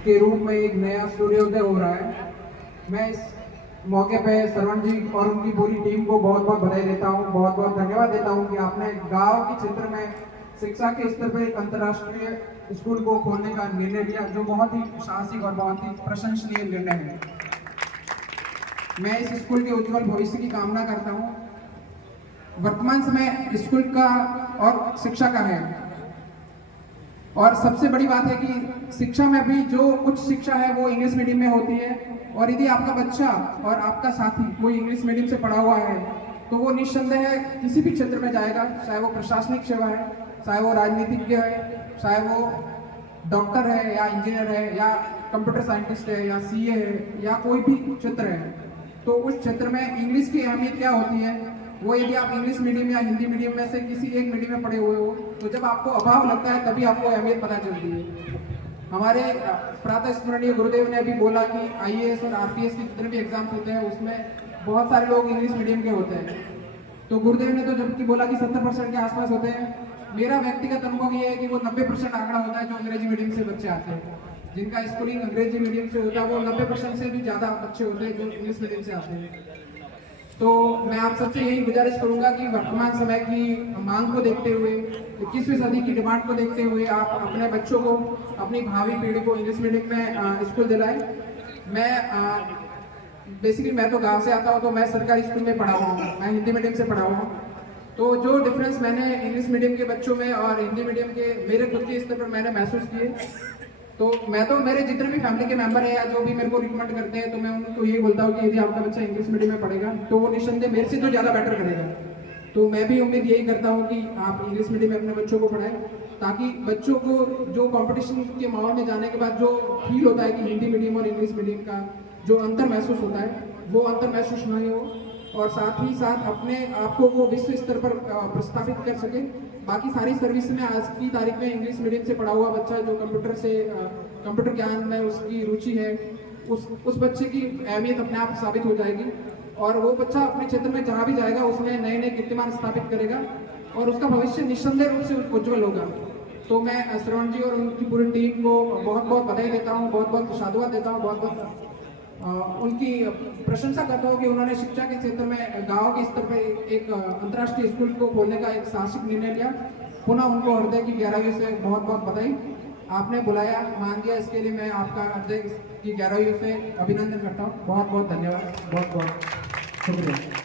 के रूप में एक नया सूर्योदय हो रहा है। मैं इस मौके पे श्रवण जी और उनकी पूरी टीम को बहुत बहुत बधाई देता हूँ, बहुत बहुत धन्यवाद देता हूँ कि आपने गांव के क्षेत्र में शिक्षा के स्तर पर एक अंतर्राष्ट्रीय स्कूल को खोलने का निर्णय लिया, जो बहुत ही साहसिक और बहुत ही प्रशंसनीय निर्णय है। मैं इस स्कूल के उज्जवल भविष्य की कामना करता हूँ। वर्तमान समय स्कूल का और शिक्षा का है, और सबसे बड़ी बात है कि शिक्षा में भी जो उच्च शिक्षा है वो इंग्लिश मीडियम में होती है, और यदि आपका बच्चा और आपका साथी कोई इंग्लिश मीडियम से पढ़ा हुआ है तो वो निस्संदेह किसी भी क्षेत्र में जाएगा, चाहे वो प्रशासनिक सेवा है, चाहे वो राजनीतिज्ञ है, चाहे वो डॉक्टर है या इंजीनियर है या कंप्यूटर साइंटिस्ट है या सीए है या कोई भी क्षेत्र है। तो उस क्षेत्र में इंग्लिश की अहमियत क्या होती है, वो यदि आप इंग्लिश मीडियम या हिंदी मीडियम में से किसी एक मीडियम में पढ़े हुए हो तो जब आपको अभाव लगता है तभी आपको अहमियत पता चलती है। हमारे प्रातः स्मरणीय गुरुदेव ने अभी बोला कि आईएएस और आरपीएस के जितने भी एग्जाम्स होते हैं उसमें बहुत सारे लोग इंग्लिश मीडियम के होते हैं। तो गुरुदेव ने तो जबकि बोला कि 70% के आसपास होते हैं, मेरा व्यक्तिगत अनुभव ये है कि वो 90% आंकड़ा होता है जो अंग्रेजी मीडियम से बच्चे आते हैं। जिनका स्कूलिंग अंग्रेजी मीडियम से होता है वो 90% से भी ज़्यादा बच्चे होते हैं जो इंग्लिश मीडियम से आते हैं। तो मैं आप सबसे यही गुजारिश करूंगा कि वर्तमान समय की मांग को देखते हुए, 21वीं सदी की डिमांड को देखते हुए आप अपने बच्चों को, अपनी भावी पीढ़ी को इंग्लिश मीडियम में स्कूल दिलाएं। मैं बेसिकली मैं तो गांव से आता हूँ, तो मैं सरकारी स्कूल में पढ़ा हुआ हूँ, मैं हिंदी मीडियम से पढ़ा हुआ हूँ। तो जो डिफरेंस मैंने इंग्लिश मीडियम के बच्चों में और हिंदी मीडियम के मेरे खुद के स्तर पर मैंने महसूस किए, तो मैं तो मेरे जितने भी फैमिली के मेंबर हैं या जो भी मेरे को रिकमेंड करते हैं तो मैं उनको यही बोलता हूँ कि यदि आपका बच्चा इंग्लिश मीडियम में पढ़ेगा तो वो निस्संदेह मेरे से तो ज़्यादा बेटर करेगा। तो मैं भी उम्मीद यही करता हूँ कि आप इंग्लिश मीडियम में अपने बच्चों को पढ़ाएं, ताकि बच्चों को जो कंपटीशन के माहौल में जाने के बाद जो फील होता है कि हिंदी मीडियम और इंग्लिश मीडियम का जो अंतर महसूस होता है वो अंतर महसूस नहीं हो, और साथ ही साथ अपने आप को वो विश्व स्तर पर प्रस्थापित कर सके। बाकी सारी सर्विस में आज की तारीख में इंग्लिश मीडियम से पढ़ा हुआ बच्चा जो कंप्यूटर ज्ञान में उसकी रुचि है, उस बच्चे की अहमियत अपने आप साबित हो जाएगी, और वो बच्चा अपने क्षेत्र में जहाँ भी जाएगा उसमें नए नए कीर्तिमान स्थापित करेगा और उसका भविष्य निस्संदेह रूप से उज्जवल होगा। तो मैं श्रवण जी और उनकी पूरी टीम को बहुत बहुत बधाई देता हूँ, बहुत बहुत साधुवाद देता हूँ, बहुत बहुत उनकी प्रशंसा करता हूँ कि उन्होंने शिक्षा के क्षेत्र में गांव के स्तर पर एक अंतर्राष्ट्रीय स्कूल को खोलने का एक साहसिक निर्णय लिया। पुनः उनको हृदय की गहराइयों से बहुत बहुत बधाई। आपने बुलाया, मान दिया, इसके लिए मैं आपका हृदय की गहराइयों से अभिनंदन करता हूँ। बहुत बहुत धन्यवाद, बहुत बहुत शुक्रिया।